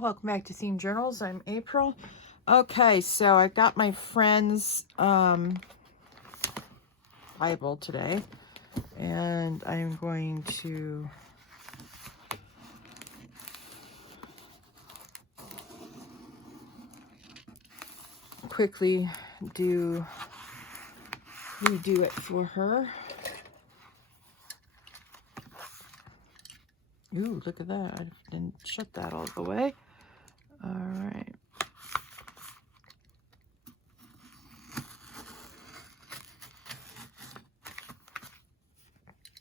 Welcome back to Theme Journals. I'm April. Okay, so I got my friend's Bible today, and I'm going to quickly redo it for her. Ooh, look at that. I didn't shut that all the way. All right.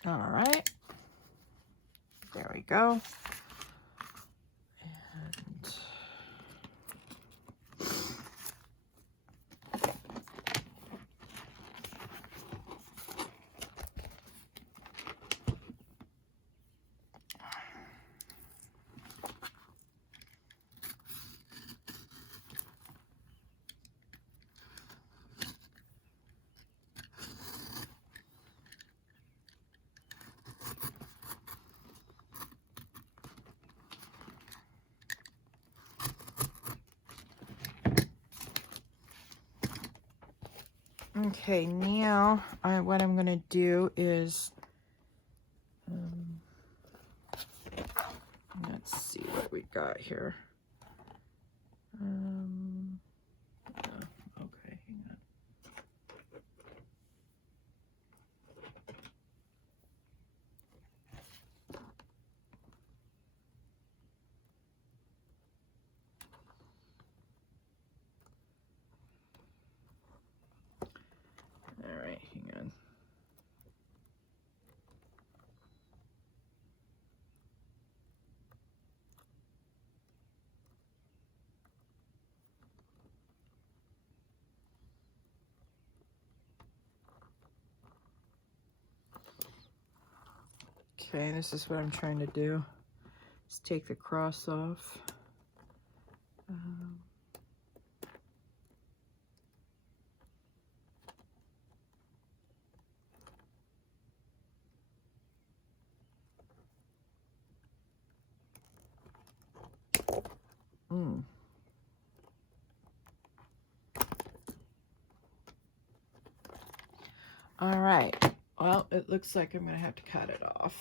All right. There we go. And okay, now what I'm going to do is, let's see what we got here. Okay, hang on. All right, hang on. Okay, this is what I'm trying to do. Just take the cross off. All right. Well, it looks like I'm going to have to cut it off.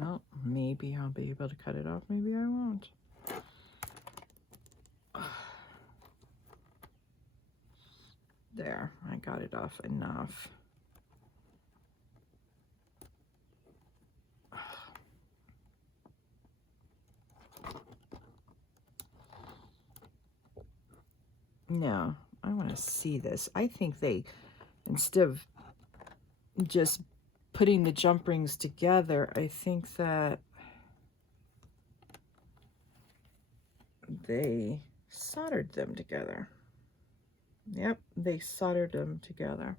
Well, maybe I'll be able to cut it off. Maybe I won't. There, I got it off enough. No, I want to see this. I think they, instead of just putting the jump rings together, I think that they soldered them together. Yep, they soldered them together.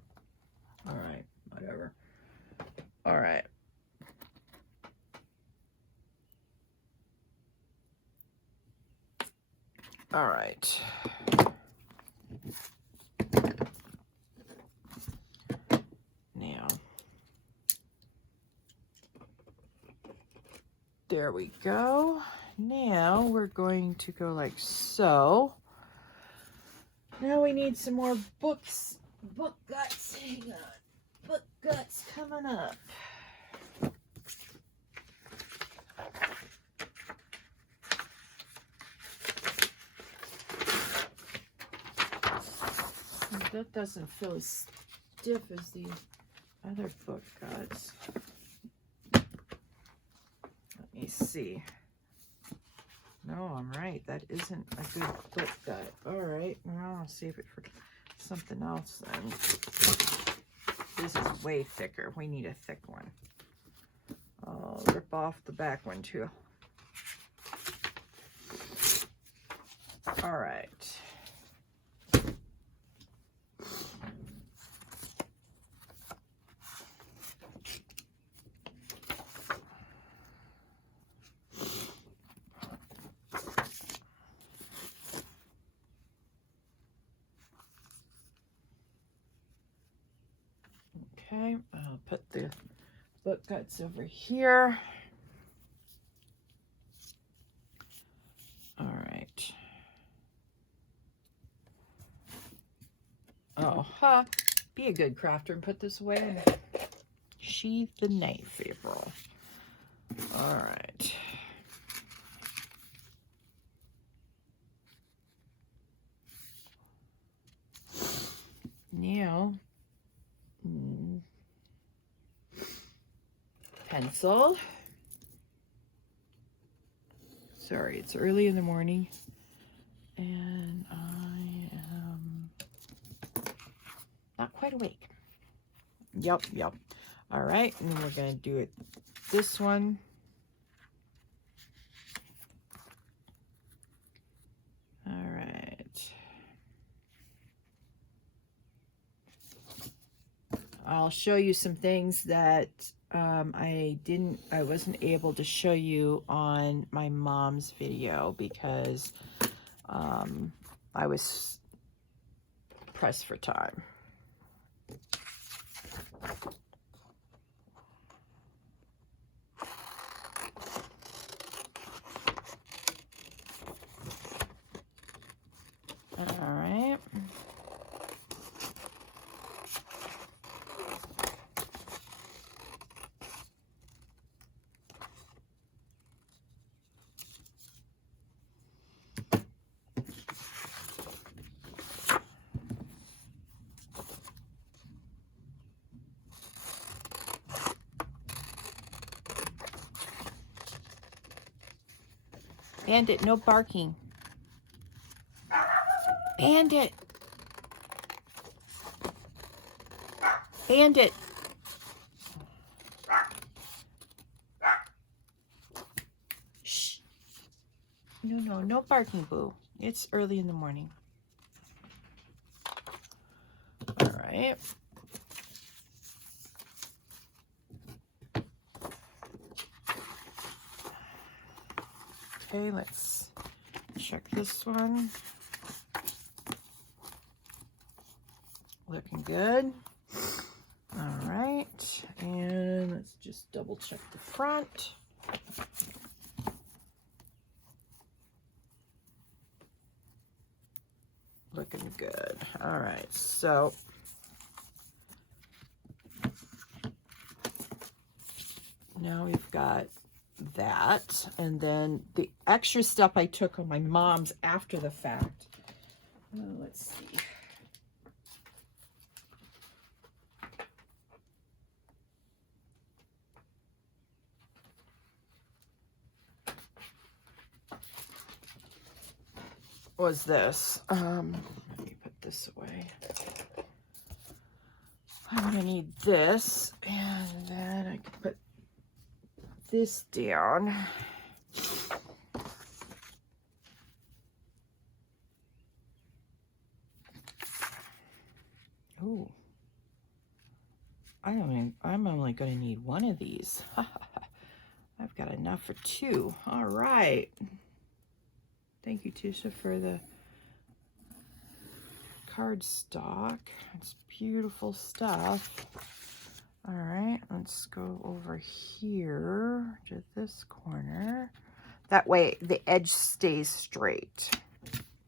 All right, whatever. All right. All right. Now, there we go. Now we're going to go like so. Now we need some more books. Book guts. Hang on. Book guts coming up. That doesn't feel as stiff as the other book guts. Let me see. No, I'm right. That isn't a good book gut. All right. Well, I'll save it for something else then. This is way thicker. We need a thick one. I'll rip off the back one too. All right. Okay, I'll put the book guts over here. All right. Oh, huh. Be a good crafter and put this away and sheathe the knife, April. All right. Now, pencil. Sorry, it's early in the morning and I am not quite awake. Yep. All right, and we're going to do it this one. All right. I'll show you some things that I wasn't able to show you on my mom's video because I was pressed for time. All right. Bandit, no barking. Bandit. Bandit. Shh. No barking, boo. It's early in the morning. All right. Okay, let's check this one. Looking good. All right, and let's just double check the front. Looking good. All right, so now we've got that, and then the extra stuff I took on my mom's after the fact. Let's see. Was this. Let me put this away. I'm gonna need this, and then I can put this down. Oh, I'm only gonna need one of these. I've got enough for two. All right. Thank you, Tisha, for the cardstock. It's beautiful stuff. All right, let's go over here to this corner. That way the edge stays straight.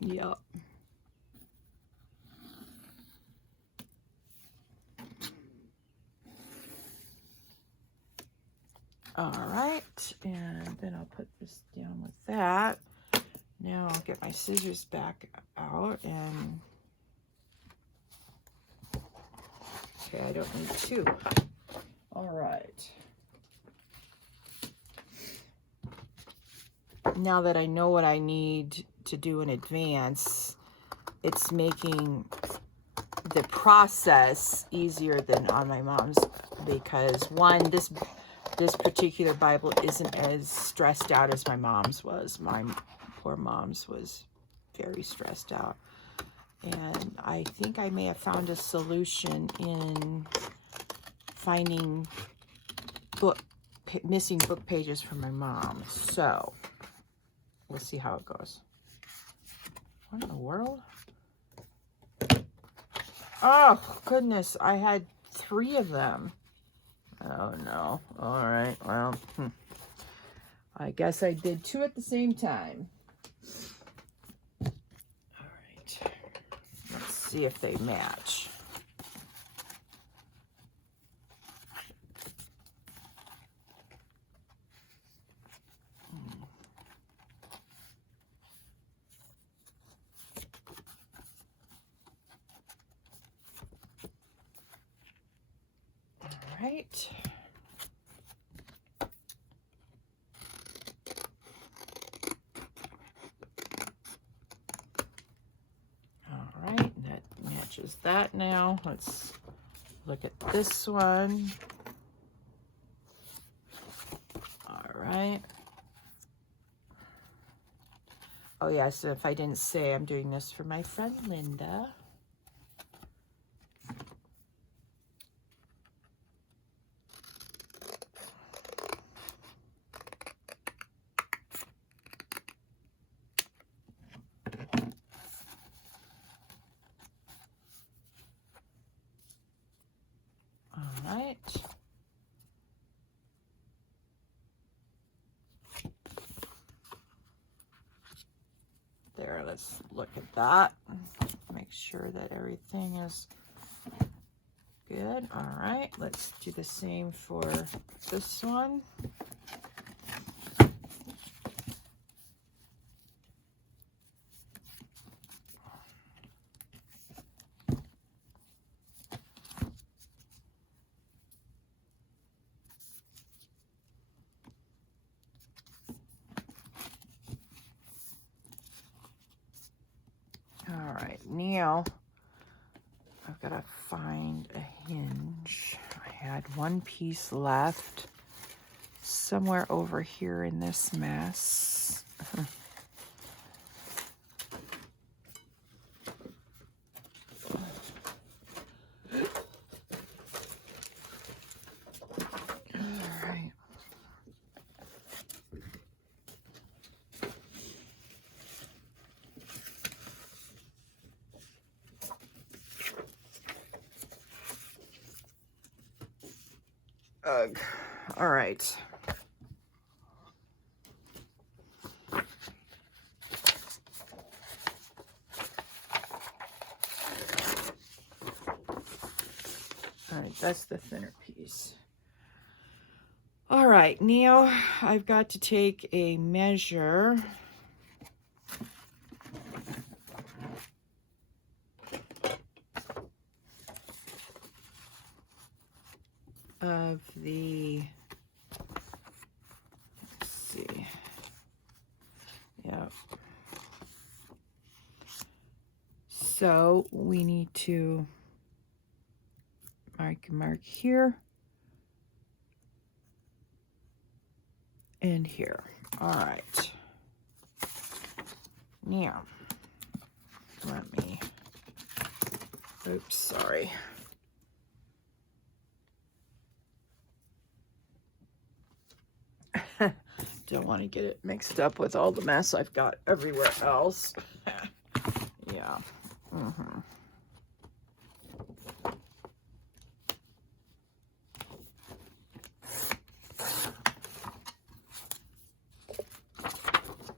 Yep. All right, and then I'll put this down with that. Now I'll get my scissors back out and, okay, I don't need two. All right. Now that I know what I need to do in advance, it's making the process easier than on my mom's, because one, this particular Bible isn't as stressed out as my mom's was. My poor mom's was very stressed out. And I think I may have found a solution in finding missing book pages from my mom. So we'll see how it goes. What in the world? Oh, goodness. I had 3 of them. Oh no. All right. Well, I guess I did 2 at the same time. All right. Let's see if they match. All right. All right, that matches that now. Let's look at this one. All right. Oh yeah, so if I didn't say, I'm doing this for my friend Linda. All right. There, let's look at that. Make sure that everything is good. All right, let's do the same for this one. All right, now I've got to find a hinge. I had one piece left somewhere over here in this mess. All right. Ugh. All right. All right, that's the thinner piece. All right, now I've got to take a measure of the, let's see, yep. So we need to mark here and here. All right. Now, let me, oops, sorry. Don't want to get it mixed up with all the mess I've got everywhere else. Yeah. Mm-hmm.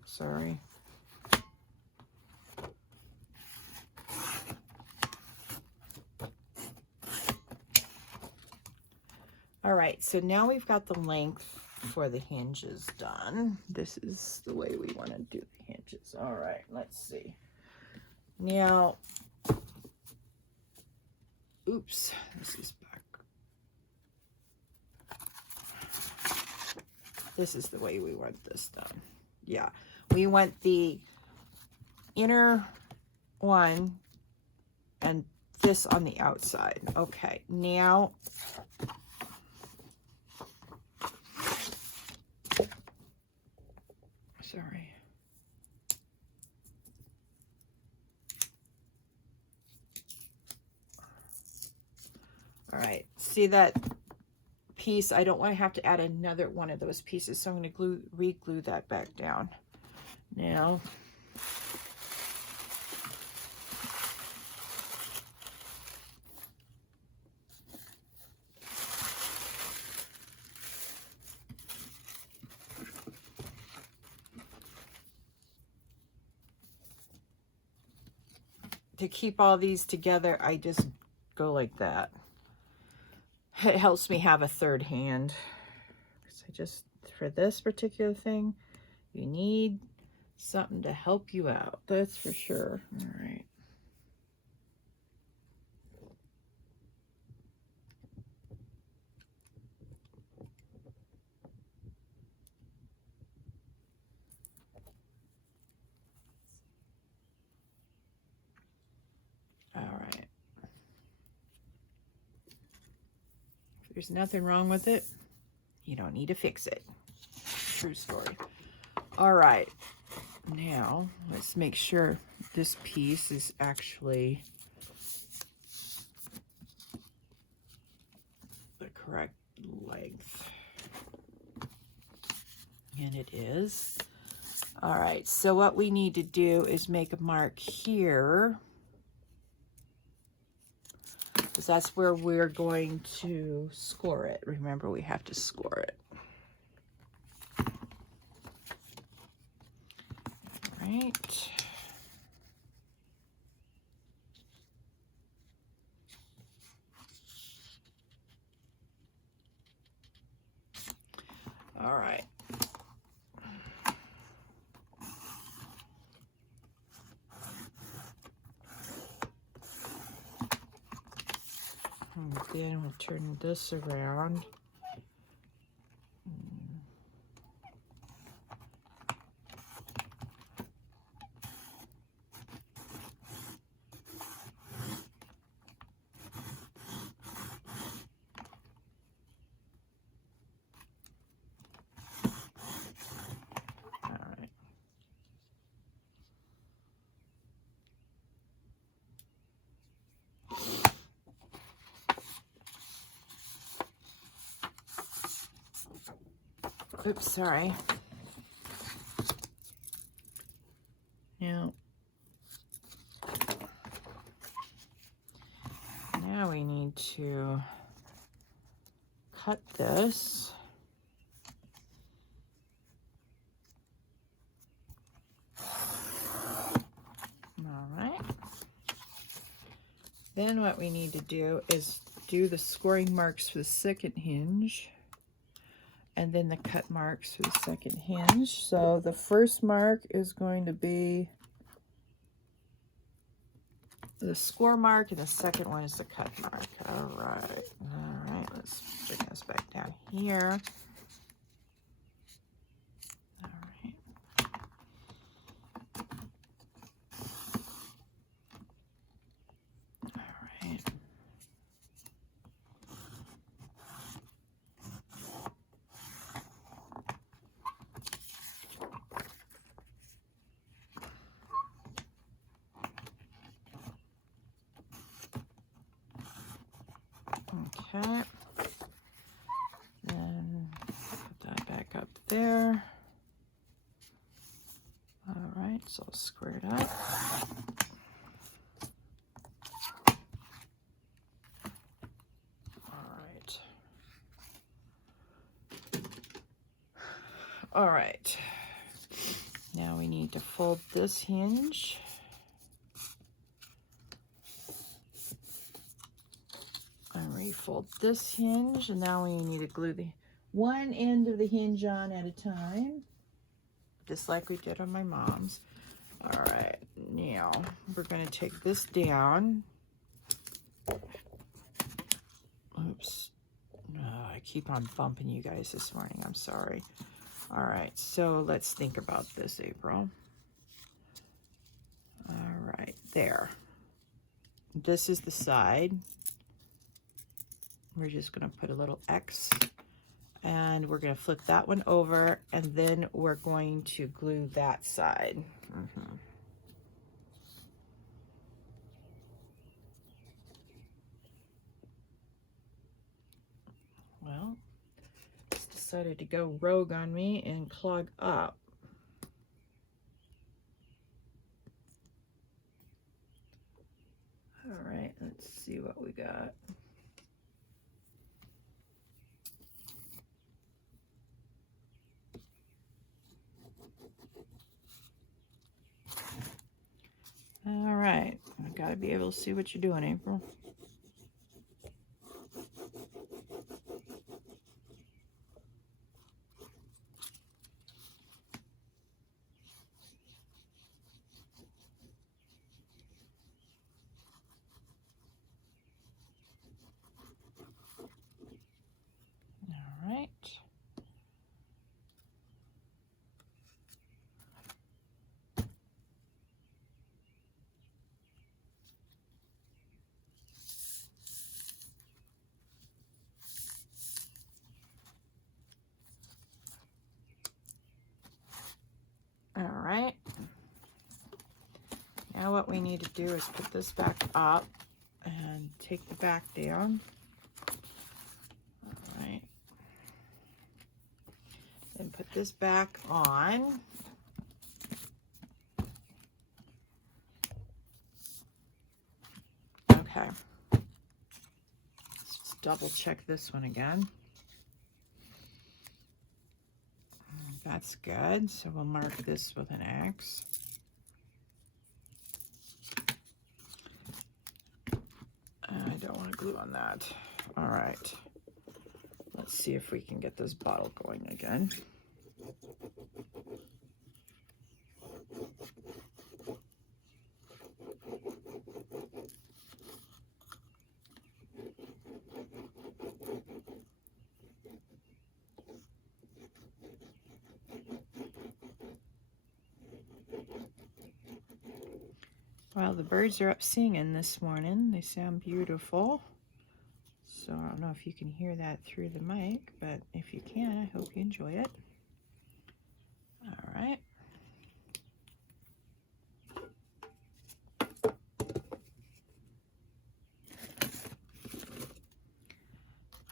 Sorry. All right, so now we've got the length for the hinges done. This is the way we want to do the hinges. All right, let's see. Now, oops, this is back. This is the way we want this done. Yeah, we want the inner one and this on the outside. Okay, now sorry. All right, see that piece? I don't want to have to add another one of those pieces, so I'm going to re-glue that back down. Now, to keep all these together, I just go like that. It helps me have a third hand. So I just, for this particular thing, you need something to help you out. That's for sure. All right. All right. If there's nothing wrong with it, you don't need to fix it. True story. All right. Now, let's make sure this piece is actually the correct length. And it is. All right, so what we need to do is make a mark here, because that's where we're going to score it. Remember, we have to score it. All right. All right. And then we'll turn this around. Oops, sorry. Now we need to cut this. All right. Then what we need to do is do the scoring marks for the second hinge, and then the cut marks for the second hinge. So the first mark is going to be the score mark, and the second one is the cut mark. All right, let's bring this back down here. All right. All right. Okay, then put that back up there. All right, so I'll square it up. All right, now we need to fold this hinge. And refold this hinge, and now we need to glue the one end of the hinge on at a time, just like we did on my mom's. All right, now we're going to take this down. Oops. I keep on bumping you guys this morning. I'm sorry. All right, so let's think about this, April. All right, there. This is the side. We're just going to put a little X, and we're going to flip that one over, and then we're going to glue that side. Well, it's decided to go rogue on me and clog up. All right, let's see what we got. All right, I got Gotta be able to see what you're doing, April. All right. All right. Now what we need to do is put this back up and take the back down. All right. Then put this back on. Okay. Let's just double check this one again. That's good. So we'll mark this with an X. I don't want to glue on that. All right. Let's see if we can get this bottle going again. Well, the birds are up singing this morning. They sound beautiful. So I don't know if you can hear that through the mic, but if you can, I hope you enjoy it. All right.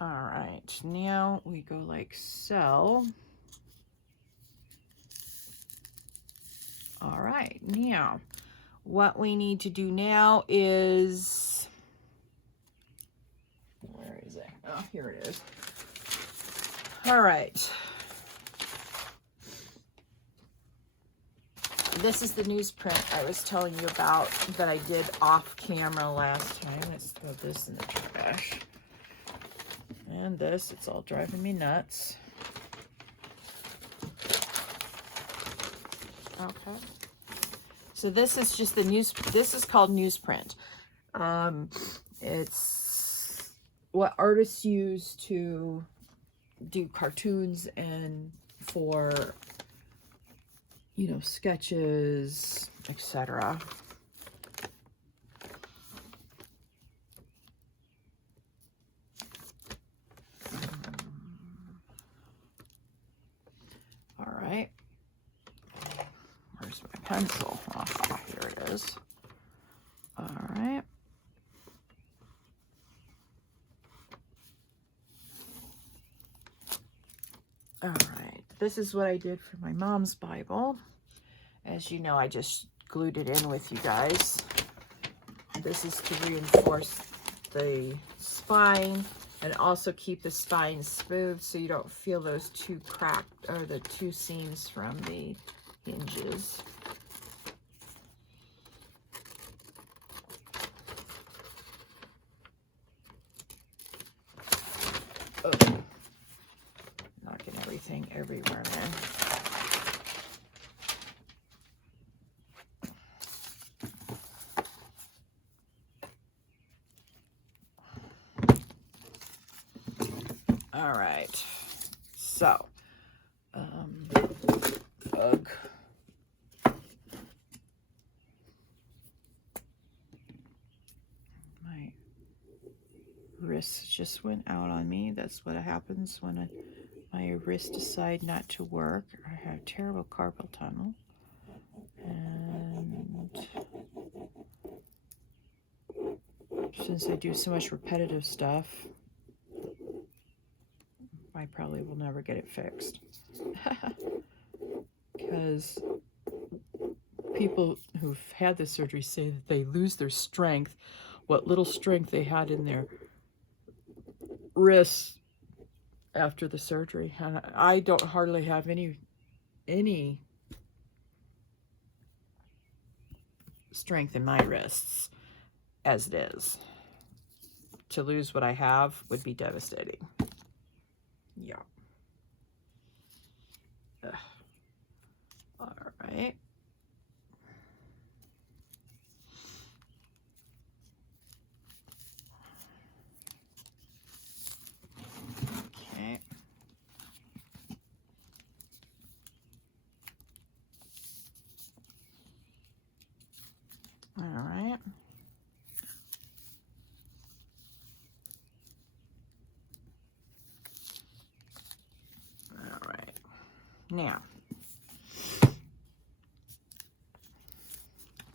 All right, now we go like so. All right, now what we need to do now is, where is it? Oh, here it is. All right. This is the newsprint I was telling you about that I did off camera last time. Let's throw this in the trash. And this, it's all driving me nuts. Okay. So this is just the news, this is called newsprint. It's what artists use to do cartoons and for, you know, sketches, etc. All right. Where's my pencil? Oh, here it is. All right. All right. This is what I did for my mom's Bible. As you know, I just glued it in with you guys. This is to reinforce the spine and also keep the spine smooth so you don't feel those two cracked or the two seams from the hinges. Oh, knocking everything everywhere, man. All right, so, ugh. My wrists just went out on me. That's what happens when my wrists decide not to work. I have terrible carpal tunnel. And since I do so much repetitive stuff, I probably will never get it fixed. Because people who've had this surgery say that they lose their strength, what little strength they had in their wrists after the surgery. And I don't hardly have any strength in my wrists. as it is. To lose what I have would be devastating. Yeah. Ugh. All right. Okay. All right. All right. Now,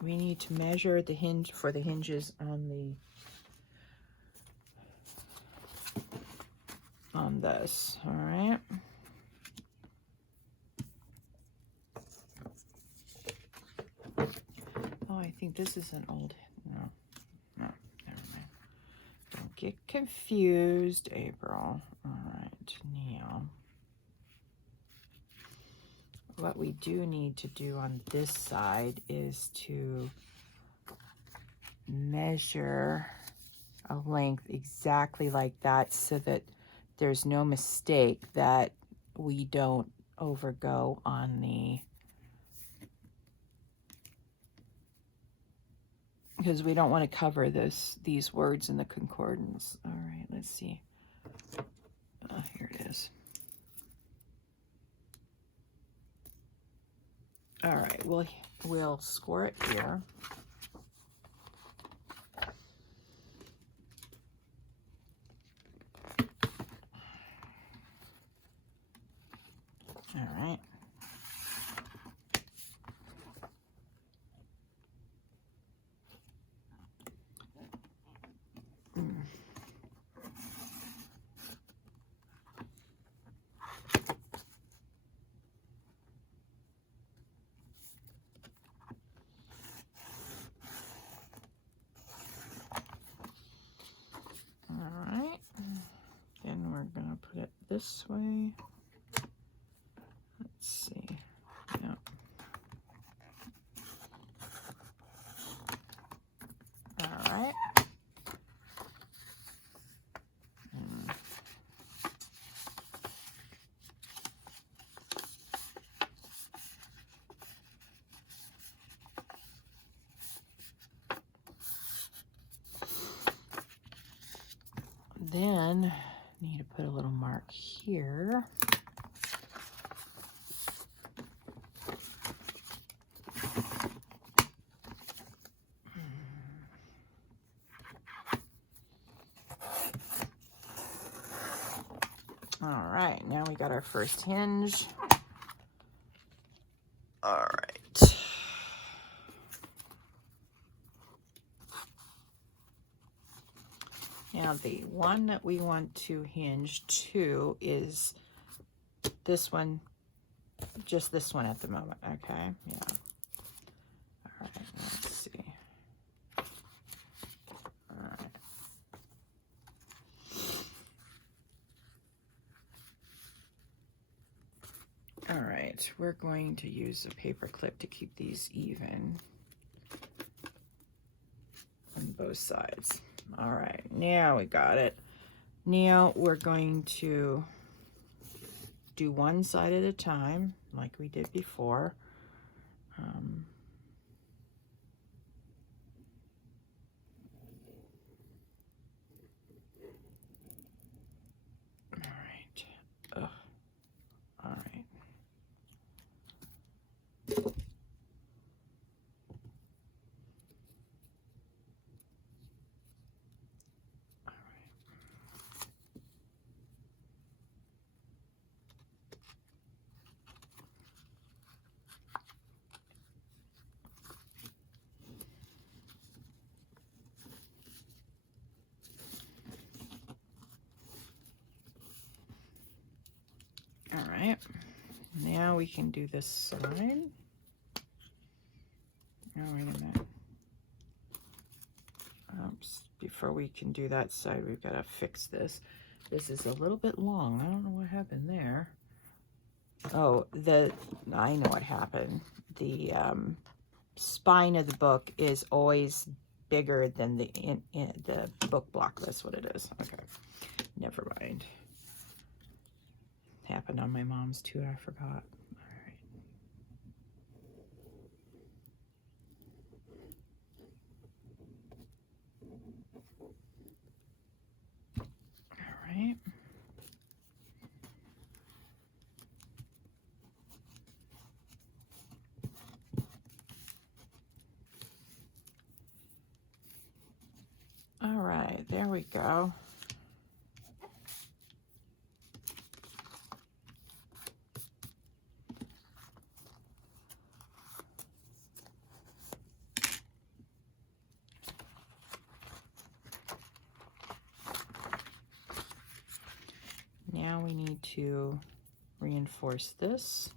we need to measure the hinge for the hinges on this. All right. Oh, I think this is an old. No, never mind. Don't get confused, April. All right, now. What we do need to do on this side is to measure a length exactly like that so that there's no mistake that we don't overgo on the, because we don't want to cover these words in the concordance. All right, let's see. Here it is. All right, we'll score it here. All right. Put it this way. Let's see. Yep. All right. Then need to put a little mark here. All right, now we got our first hinge. All right. Now the one that we want to hinge to is this one, just this one at the moment, okay? Yeah. All right, let's see. All right. All right, we're going to use a paper clip to keep these even on both sides. All right, now we got it. Now we're going to do one side at a time, like we did before. All right. Ugh. All right. All right, now we can do this side. Oh, wait a minute. Oops, before we can do that side, we've got to fix this. This is a little bit long. I don't know what happened there. Oh, I know what happened. The spine of the book is always bigger than the the book block. That's what it is. Okay, never mind. Happened on my mom's too. I forgot. All right. All right, there we go. Now we need to reinforce this.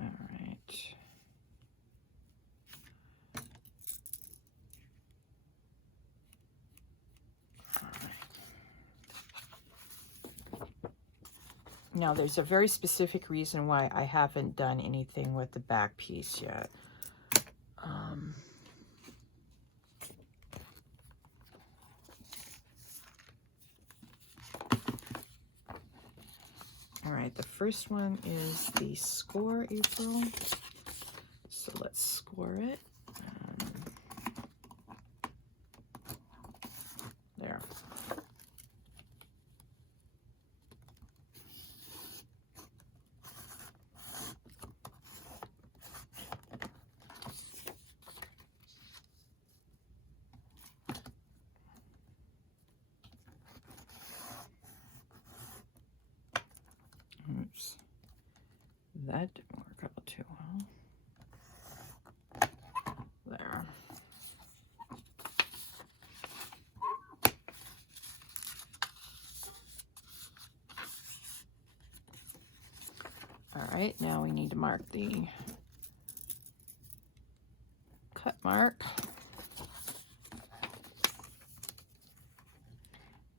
All right. Now, there's a very specific reason why I haven't done anything with the back piece yet. All right, the first one is the score, April. So let's score it. There. Oops. That didn't work out too well. There. All right, now we need to mark the cut mark.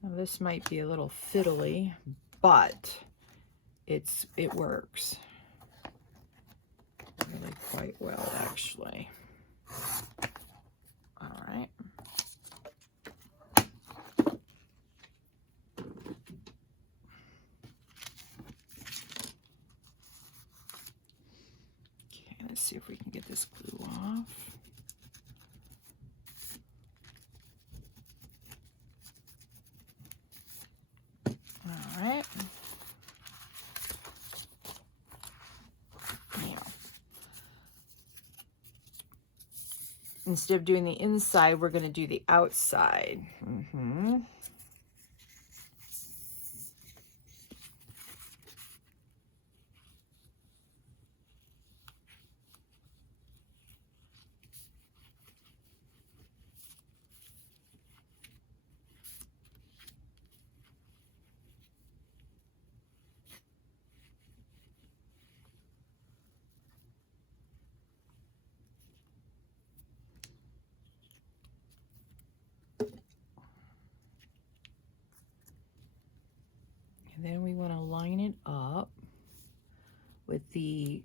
Now this might be a little fiddly, but it works really quite well, actually. All right. Okay, let's see if we can get this glue off. All right. Instead of doing the inside, we're going to do the outside. And then we want to line it up with the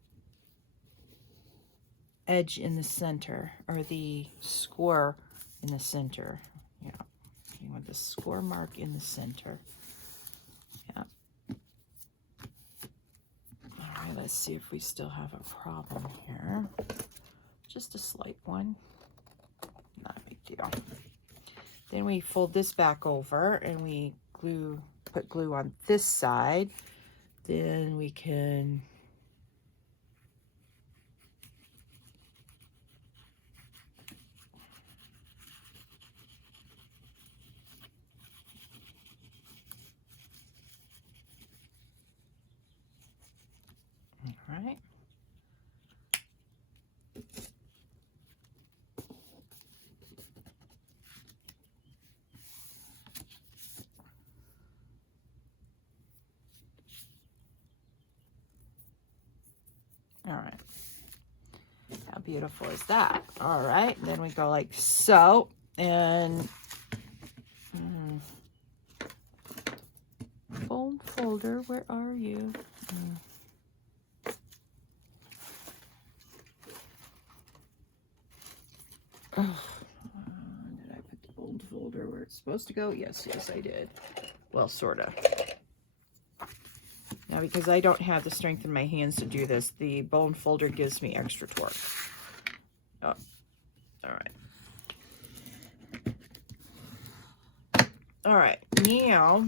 edge in the center, or the score in the center. Yeah, you want the score mark in the center. Yeah. All right, let's see if we still have a problem here. Just a slight one. Not a big deal. Then we fold this back over and we put glue on this side. Then we can all right. All right. How beautiful is that? All right. Then we go like so, and fold folder, where are you? Did I put the bold folder where it's supposed to go? Yes, I did. Well, sort of. Now, because I don't have the strength in my hands to do this, the bone folder gives me extra torque. Oh, all right. All right, now